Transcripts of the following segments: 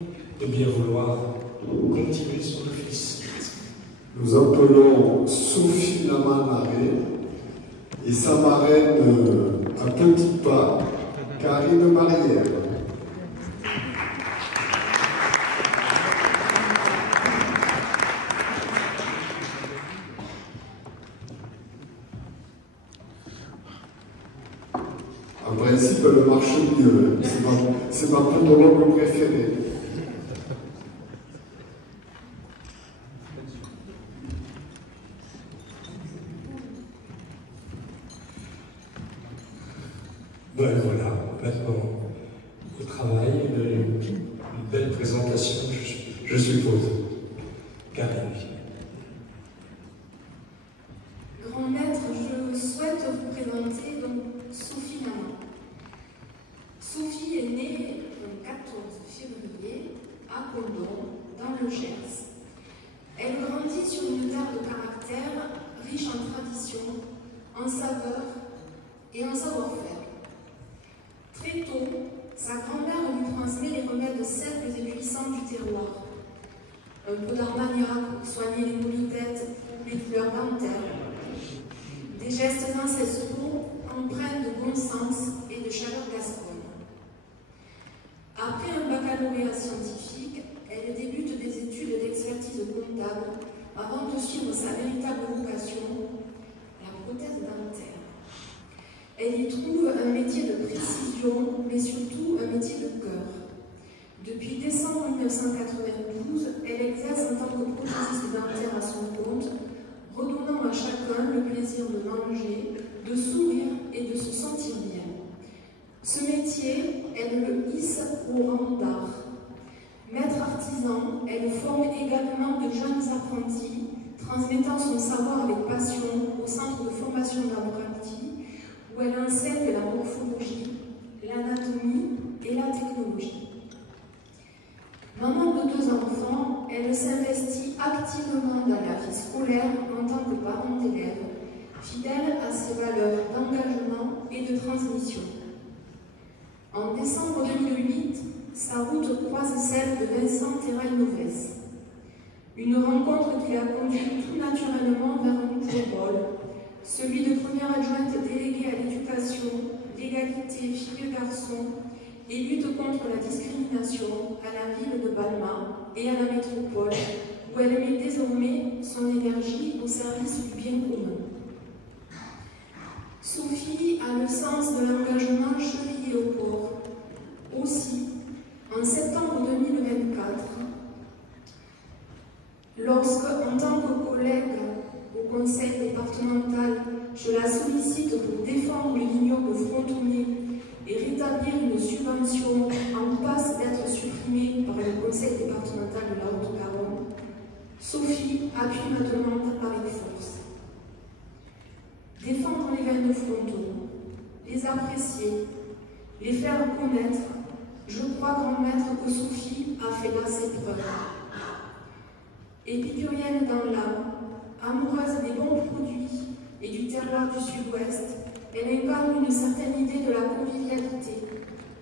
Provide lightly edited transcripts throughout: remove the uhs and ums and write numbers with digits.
de bien vouloir continuer son office. Nous appelons Sophie Lamanaré et sa marraine à petits pas, Karine Barrière. En principe, elle marche mieux. C'est ma podologue préférée. Ben voilà, maintenant au travail, une belle présentation, je suppose. Karine. Grand maître, je souhaite vous présenter donc Sophie Laman. Sophie est née le 14 février à Condom, dans le Gers. Elle grandit sur une terre de caractère riche en traditions, en saveurs et en savoir-faire. Très tôt, sa grand-mère lui transmet les remèdes simples et puissants du terroir. Un peu d'armagnac pour soigner les maux de tête, les douleurs dentaires. Des gestes ancestraux empreints de bon sens et de chaleur gasconne. Après un baccalauréat scientifique, elle débute des études d'expertise comptable avant de suivre sa véritable vocation, la prothèse dentaire. Elle y trouve un métier de précision, mais surtout un métier de cœur. Depuis décembre 1992, elle exerce en tant que prothésiste dentaire à son compte, redonnant à chacun le plaisir de manger, de sourire et de se sentir bien. Ce métier, elle le hisse au rang d'art. Maître artisan, elle forme également de jeunes apprentis, transmettant son savoir avec passion au centre de formation d'apprentis, où elle enseigne la morphologie, l'anatomie et la technologie. Maman de 2 enfants, elle s'investit activement dans la vie scolaire en tant que parent d'élève, fidèle à ses valeurs d'engagement et de transmission. En décembre 2008, sa route croise celle de Vincent Terrail-Novès. Une rencontre qui l'a conduit tout naturellement vers un nouveau rôle, celui de première adjointe déléguée à l'éducation, l'égalité filles-garçons et lutte contre la discrimination à la ville de Balma et à la métropole, où elle met désormais son énergie au service du bien commun. Sophie a le sens de l'engagement chevillé au corps. Aussi, en septembre 2024, lorsque, en tant que collègue au conseil départemental, je la sollicite pour défendre le vignoble frontonnier et rétablir une subvention en passe d'être supprimée par le conseil départemental de la Haute-Garonne, Sophie appuie ma demande avec force. Défendre les vins de Fronton, les apprécier, les faire connaître, je crois, grand maître, que Sophie a fait là ses preuves. Épicurienne dans l'âme, amoureuse des bons produits et du terroir du Sud-Ouest, elle incarne une certaine idée de la convivialité,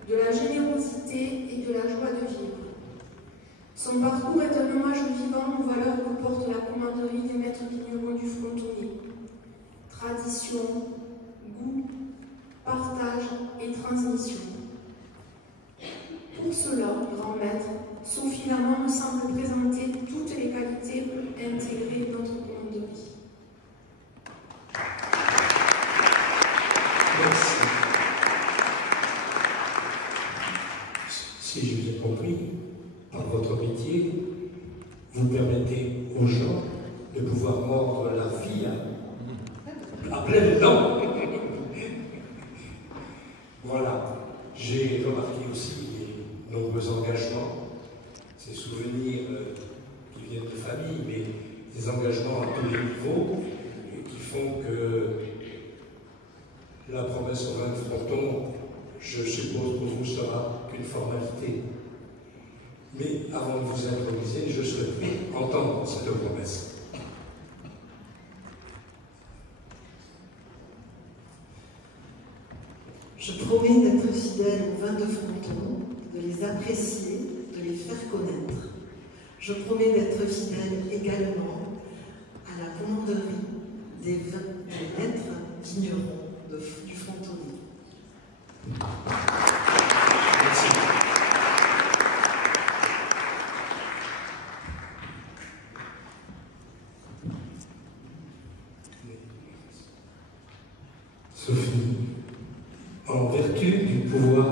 de la générosité et de la joie de vivre. Son parcours est un hommage vivant aux valeurs que porte la commanderie des maîtres vignerons du Frontonnier. Tradition, goût, partage et transmission. Pour cela, grand maître, Sophie Laman me semble présenter toutes les qualités pour intégrer notre commanderie. Merci. Si je vous ai compris, par votre métier, vous permettez aux gens de pouvoir mordre la vie à pleines dents. Voilà. J'ai remarqué aussi les nombreux engagements, ces souvenirs qui viennent de famille, mais des engagements à tous les niveaux et qui font que la promesse au vin de Fronton, je suppose pour vous, sera qu'une formalité. Mais avant de vous introniser, je souhaiterais entendre cette promesse. Je promets d'être fidèle aux vins de Fronton, de les apprécier, de les faire connaître. Je promets d'être fidèle également à la commanderie des maîtres vignerons du Frontonnet. Merci. Sophie, en vertu du pouvoir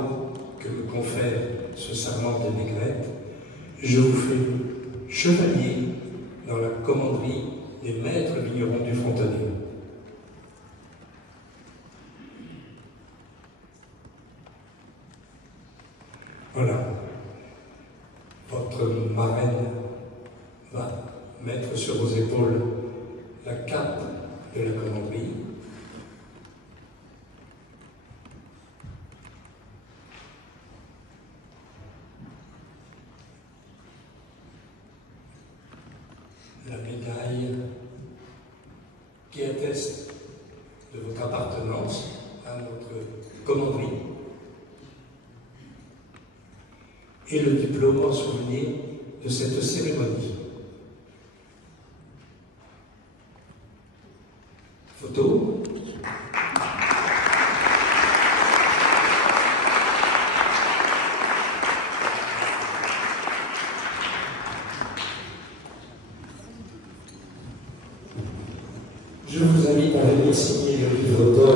que me confère ce serment de Négrette, je vous fais chevalier dans la commanderie des maîtres vignerons du Frontonnet. Voilà. Votre marraine va mettre sur vos épaules la cape de la commanderie. La médaille qui atteste de votre appartenance à notre commanderie et le diplôme en souvenir de cette cérémonie. Photo. Je vous invite à venir signer le livre d'or